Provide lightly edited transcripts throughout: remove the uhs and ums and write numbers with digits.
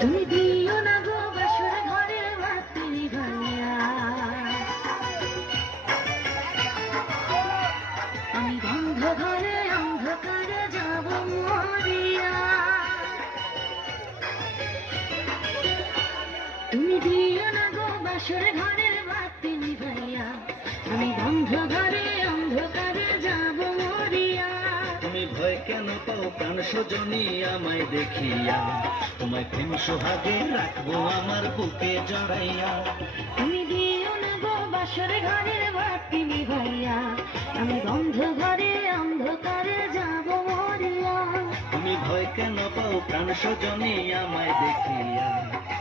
তুমি দিও না গো বাসর ঘরে বাতি নিভাইয়া, আমি বন্ধ ঘরে অন্ধকারে যাব মরিয়া। তুমি দিও না গো বাসর ঘরের বাতি নিভাইয়া, আমি বন্ধ ঘরে অন্ধকারে যাব মরিয়া। তুমি ভয় কেন পাও প্রাণ সজনী আমায় দেখিয়া, তোমায় প্রেম সোহাগে রাখবো আমার বুকে জড়াইয়া। তুমি দিও না গো বাসর ঘরের বাতি নিভাইয়া, আমি বন্ধ ঘরে অন্ধকারে যাব মরিয়া। তুমি ভয় কেন পাও প্রাণ সজনী আমায় দেখিয়া,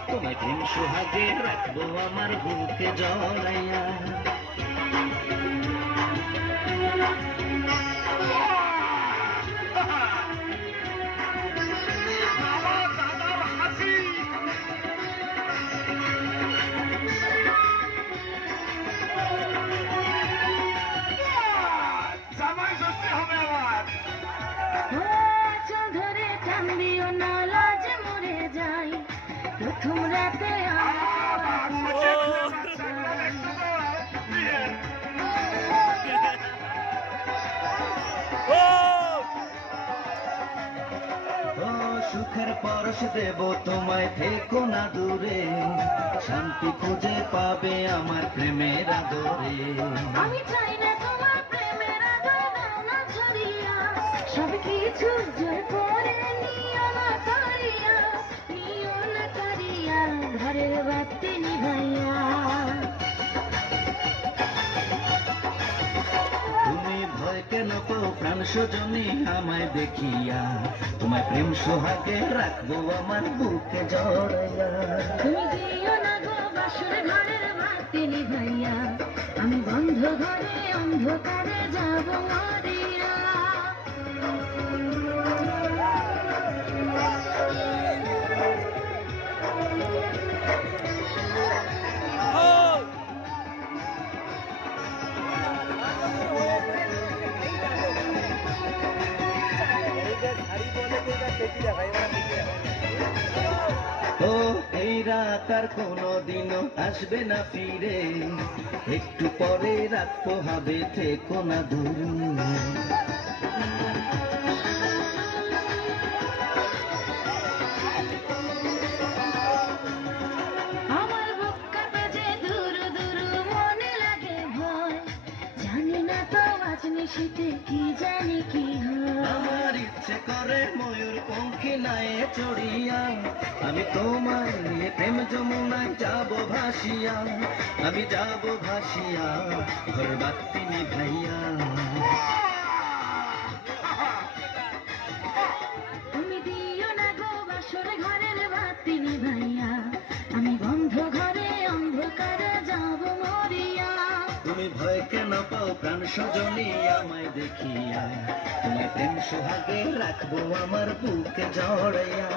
তোমায় প্রেম সোহাগে রাখবো আমার বুকে জড়াইয়া। চল ধরে টানবিও না লাজ মরে যাই, প্রথম রাতে সুখের পরশ দেব তোমায়, থেকো না দূরে, শান্তি খুঁজে পাবে আমার প্রেমের আদরে। আমি চাই না তোমার প্রেমের আদর দাও না ছড়িয়া, সব কিছু জোর করে নিও না করিয়া, নিও না করিয়া ঘরের বাতি নিভাইয়া। তুমি ভয় কেন পাও প্রাণ সজনী আমায় দেখিয়া, তোমায় প্রেম সোহাগে রাখবো আমার বুকে জড়াইয়া। তুমি দিও না গো বাসর ঘরের বাতি নিভাইয়া, আমি বন্ধ ঘরে অন্ধকারে যাব মরিয়া। ও এই রাত আর কোনোদিনও আসবে না ফিরে, একটু পরে রাত পোহাবে, থেকো না দূরে। আমার বুক কাঁপে যে দুরু দুরু মনে লাগে ভয়, জানি না তো আজ নিশীতে কি জানি কি হয়। আমার ইচ্ছে করে ময়ূর পঙ্খী নায়ে চড়িয়া, আমি তোমায় নিয়ে প্রেম যমুনায় যাব ভাসিয়া, আমি যাব ভাসিয়া ঘর বাতি নিভাইয়া। তুমি দিও না গো বাসর ঘরের বাতি নিভাইয়া, আমি বন্ধ ঘরে অন্ধকারে যাব মরিয়া। তুমি ভয় কেন পাও প্রাণ সজনী আমায় দেখিয়া, তোমায় প্রেম সোহাগে রাখবো আমার বুকে জড়াইয়া।